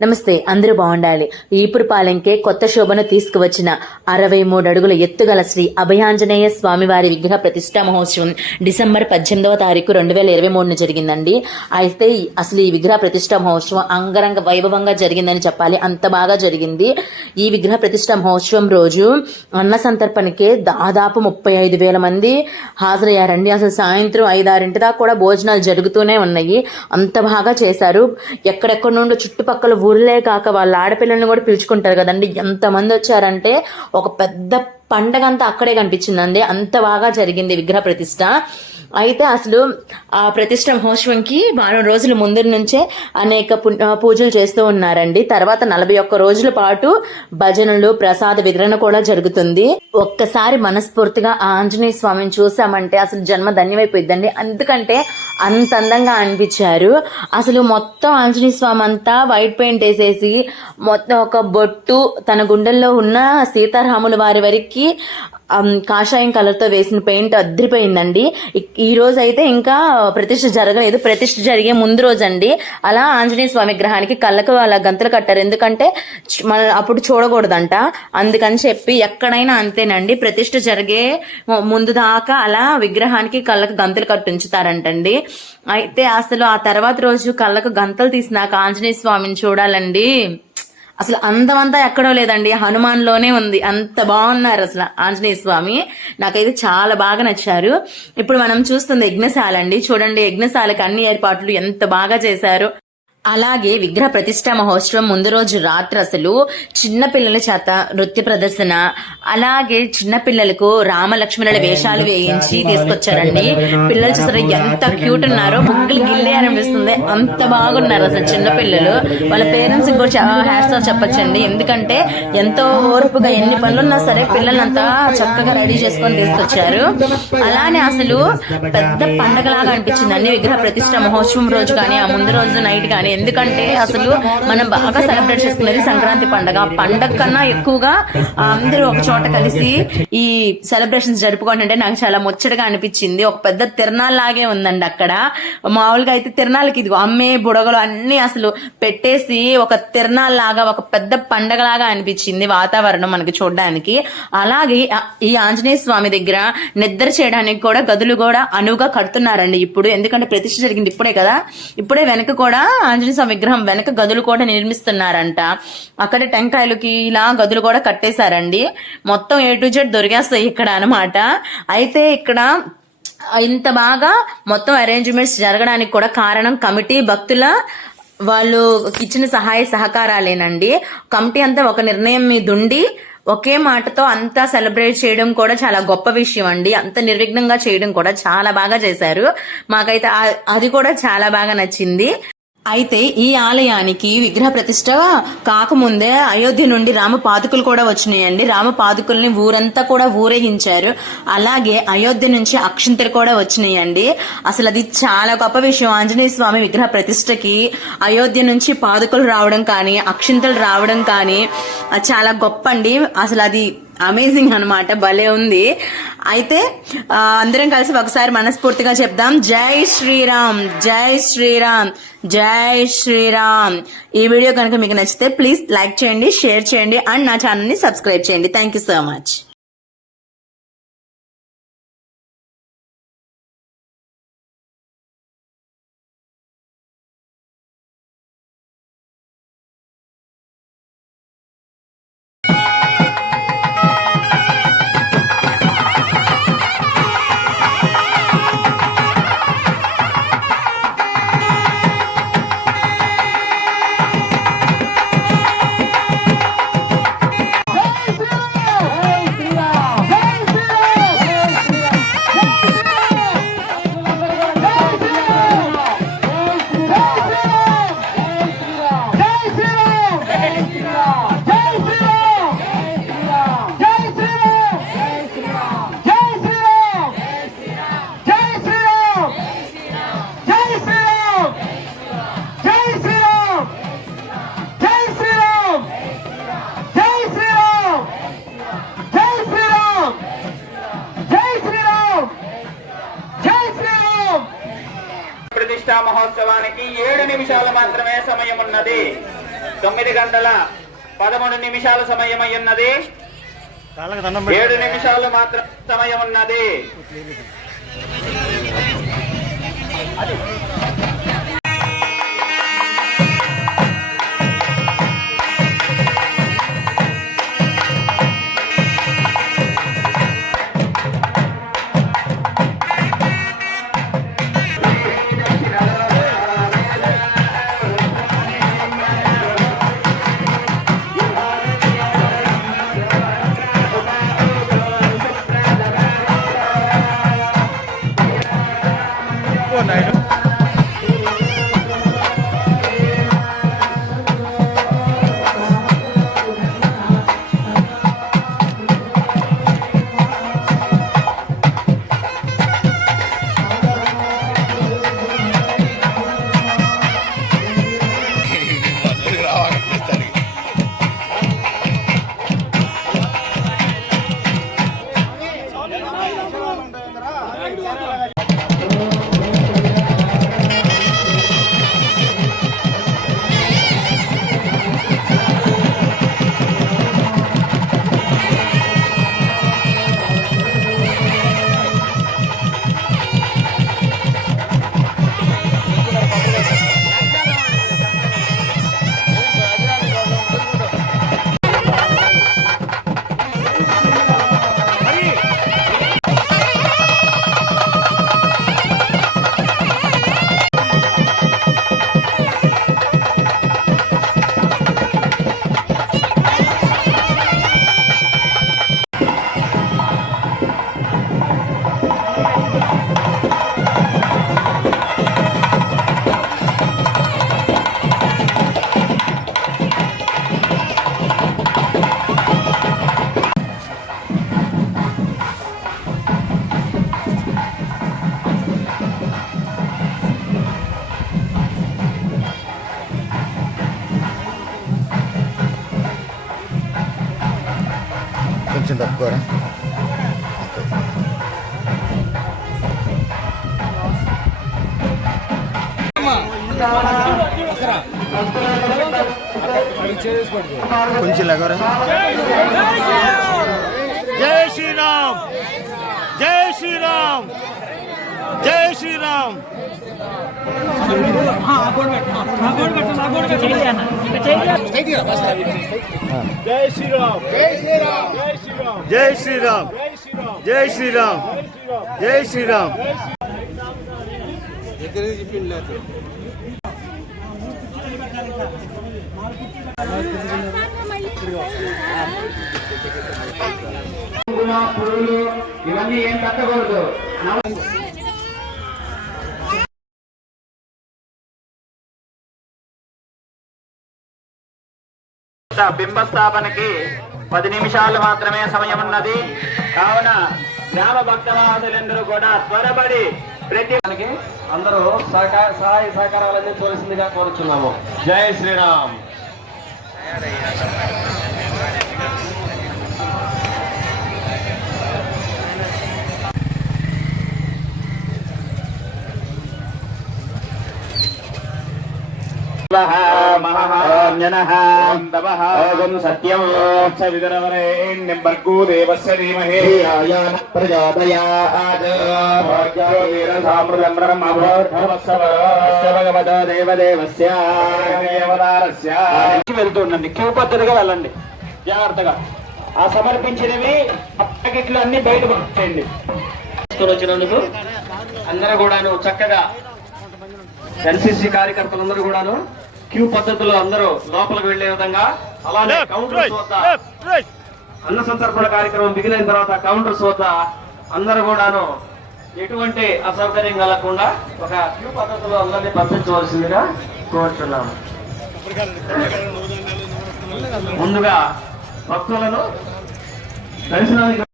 నమస్తే, అందరూ బాగుండాలి. ఈపురపాలెంకే కొత్త శోభను తీసుకువచ్చిన 63 అడుగుల ఎత్తుగల శ్రీ అభయాంజనేయ స్వామివారి విగ్రహ ప్రతిష్టా మహోత్సవం డిసెంబర్ 18వ తారీఖు 2023 జరిగిందండి. అయితే అసలు ఈ విగ్రహ ప్రతిష్టా మహోత్సవం అంగరంగ వైభవంగా జరిగిందని చెప్పాలి. అంత బాగా జరిగింది. ఈ విగ్రహ ప్రతిష్టా మహోత్సవం రోజు అన్న సంతర్పణకే దాదాపు 35,000 మంది హాజరయ్యారండి. అసలు సాయంత్రం 5-6 దాకా కూడా భోజనాలు జరుగుతూనే ఉన్నాయి. అంత బాగా చేశారు. ఎక్కడెక్కడ నుండి చుట్టుపక్కల ఊర్లే కాక వాళ్ళ ఆడపిల్లల్ని కూడా పిలుచుకుంటారు కదండి. ఎంతమంది వచ్చారంటే ఒక పెద్ద పండగ అంతా అక్కడే కనిపించిందండి. అంత బాగా జరిగింది విగ్రహ ప్రతిష్ట. అయితే అసలు ఆ ప్రతిష్ట మహోత్సవంకి వారం రోజుల ముందు నుంచే అనేక పూజలు చేస్తూ ఉన్నారండి. తర్వాత 41 రోజుల పాటు భజనలు, ప్రసాద వితరణ కూడా జరుగుతుంది. ఒక్కసారి మనస్ఫూర్తిగా ఆ ఆంజనేయ స్వామిని చూసామంటే అసలు జన్మ ధన్యమైపోయిందండి. ఎందుకంటే అంత అందంగా అనిపించారు. అసలు మొత్తం ఆంజనేయ స్వామి అంతా వైట్ పెయింట్ వేసేసి మొత్తం ఒక బొట్టు, తన గుండెల్లో ఉన్న సీతారాముల వారి వరకు కాషాయం కలర్ తో వేసిన పెయింట్ అద్రిపోయిందండి. ఈ రోజు అయితే ఇంకా ప్రతిష్ఠ జరగలేదు. ప్రతిష్ఠ జరిగే ముందు రోజు అండి. అలా ఆంజనేయ స్వామి విగ్రహానికి కళ్ళకు అలా గంతలు కట్టారు. ఎందుకంటే అప్పుడు చూడకూడదంట. అందుకని చెప్పి ఎక్కడైనా అంతేనండి, ప్రతిష్ఠ జరిగే ముందు దాకా అలా విగ్రహానికి కళ్ళకు గంతలు కట్టి ఉంచుతారంటండి. అయితే అసలు ఆ తర్వాత రోజు కళ్ళకు గంతలు తీసినాక ఆంజనేయ స్వామిని చూడాలండి. అసలు అందమంతా ఎక్కడో లేదండి, హనుమాన్ లోనే ఉంది. అంత బాగున్నారు అసలు ఆంజనేయ స్వామి. నాకైతే చాలా బాగా నచ్చారు. ఇప్పుడు మనం చూస్తుంది యజ్ఞశాల అండి. చూడండి, యజ్ఞశాలకు అన్ని ఏర్పాట్లు ఎంత బాగా చేశారు. అలాగే విగ్రహ ప్రతిష్టా మహోత్సవం ముందు రోజు రాత్రి అసలు చిన్న పిల్లల చేత నృత్య ప్రదర్శన, అలాగే చిన్న పిల్లలకు రామలక్ష్మణుల వేషాలు వేయించి తీసుకొచ్చారండి. పిల్లలు చూసారు ఎంత క్యూట్ ఉన్నారో, ముగ్గులు గిల్లే అనిపిస్తుంది. అంత బాగున్నారు అసలు చిన్న పిల్లలు. వాళ్ళ పేరెంట్స్ కూడా చాలా హ్యాట్స్ ఆఫ్ చెప్పొచ్చండి. ఎందుకంటే ఎంతో ఓర్పుగా ఎన్ని పనులున్నా సరే పిల్లలంతా చక్కగా రెడీ చేసుకొని తీసుకొచ్చారు. అలానే అసలు పెద్ద పండగలాగా అనిపించిందండి విగ్రహ ప్రతిష్టా మహోత్సవం రోజు కానీ ఆ ముందు రోజు నైట్ కానీ. ఎందుకంటే అసలు మనం బాగా సెలబ్రేట్ చేసుకునేది సంక్రాంతి పండగ. పండగ కన్నా ఎక్కువగా అందరూ ఒక చోట కలిసి ఈ సెలబ్రేషన్స్ జరుపుకుంటుంటే నాకు చాలా ముచ్చటగా అనిపించింది. ఒక పెద్ద తిరణాల్లాగే ఉందండి అక్కడ. మామూలుగా అయితే తిరణాలకి ఇదిగో అమ్మే బుడగలు అన్ని అసలు పెట్టేసి ఒక తిరణాల్లాగా, ఒక పెద్ద పండగలాగా అనిపించింది వాతావరణం మనకి చూడడానికి. అలాగే ఈ ఆంజనేయ స్వామి దగ్గర నిద్ర చేయడానికి కూడా గదులు కూడా అనువుగా కడుతున్నారండి ఇప్పుడు. ఎందుకంటే ప్రతిష్ఠ జరిగింది ఇప్పుడే కదా. ఇప్పుడే వెనక కూడా ఆంజనేయ స్వామి విగ్రహం వెనక గదులు కూడా నిర్మిస్తున్నారంట. అక్కడ టెంకాయలకి ఇలా గదులు కూడా కట్టేశారండి. మొత్తం A to Z దొరికేస్తాయి ఇక్కడ అన్నమాట. అయితే ఇక్కడ ఇంత బాగా మొత్తం అరేంజ్మెంట్స్ జరగడానికి కూడా కారణం కమిటీ, భక్తుల వాళ్ళు ఇచ్చిన సహాయ సహకారాలేనండి. కమిటీ అంతా ఒక నిర్ణయం మీద ఉండి ఒకే మాటతో అంతా సెలబ్రేట్ చేయడం కూడా చాలా గొప్ప విషయం అండి. అంత నిర్విఘ్నంగా చేయడం కూడా చాలా బాగా చేశారు. మాకైతే అది కూడా చాలా బాగా నచ్చింది. అయితే ఈ ఆలయానికి విగ్రహ ప్రతిష్ట కాకముందే అయోధ్య నుండి రామ పాదుకలు కూడా వచ్చినాయండి. రామ పాదుకల్ని ఊరంతా కూడా ఊరేగించారు. అలాగే అయోధ్య నుంచి అక్షింతలు కూడా వచ్చినాయండి. అసలు అది చాలా గొప్ప విషయం. ఆంజనేయ స్వామి విగ్రహ ప్రతిష్టకి అయోధ్య నుంచి పాదుకలు రావడం కానీ, అక్షింతలు రావడం కానీ చాలా గొప్ప అండి. అసలు అది అమేజింగ్ అనమాట, భలే ఉంది. అయితే అందరం కలిసి ఒకసారి మనస్ఫూర్తిగా చెప్దాం, జై శ్రీరామ్, జై శ్రీరామ్, జై శ్రీరామ్. ఈ వీడియో కనుక మీకు నచ్చితే ప్లీజ్ లైక్ చేయండి, షేర్ చేయండి అండ్ నా ఛానల్ ని సబ్స్క్రైబ్ చేయండి. Thank you so much. ప్రతిష్టా మహోత్సవానికి 7 నిమిషాలు మాత్రమే సమయం ఉన్నది. 9 గంటల 13 నిమిషాల సమయం అయ్యున్నది. 7 నిమిషాలు మాత్రం సమయం ఉన్నది. కొంచెం తప్పుకోరా. కొంచెం లగరా. జై శ్రీరామ్, జై శ్రీరామ్, జై శ్రీరామ్. జై శ్రీరామ్, జై శ్రీరామ్, జై శ్రీరామ్, జై శ్రీరామ్, జై శ్రీరామ్. పురుగులు ఇవన్నీ ఏం పెట్టకూడదు. బింబస్థాపనకి 10 నిమిషాలు మాత్రమే సమయం ఉన్నది. కావున గ్రామ భక్తవాదులందరూ కూడా త్వరపడి ప్రతి అందరూ సహాయ సహకారాలు అందించవలసిందిగా కోరుచున్నాము. జై శ్రీరామ్. సత్యం భర్గో దేవస్య ధీమహి వెళ్తుండండి. క్యూ పద్ధతిగా వెళ్ళండి జాగ్రత్తగా. ఆ సమర్పించినవి ప్యాకెట్లు అన్ని బయట పెట్టండి. వచ్చినందుకు అందరూ కూడాను చక్కగా ఎన్సీసీ కార్యకర్తలందరూ కూడాను క్యూ పద్ధతిలో అందరూ లోపలికి వెళ్లే విధంగా, అలానే కౌంటర్స్ వద్ద అన్న సంతర్పణ కార్యక్రమం మిగిలిన తర్వాత కౌంటర్స్ వద్ద అందరూ కూడాను ఎటువంటి అసౌకర్యం కలగకుండా ఒక క్యూ పద్ధతిలో అందరినీ పంపించవలసిందిగా కోరుతున్నాము. ముందుగా భక్తులను దర్శనానికి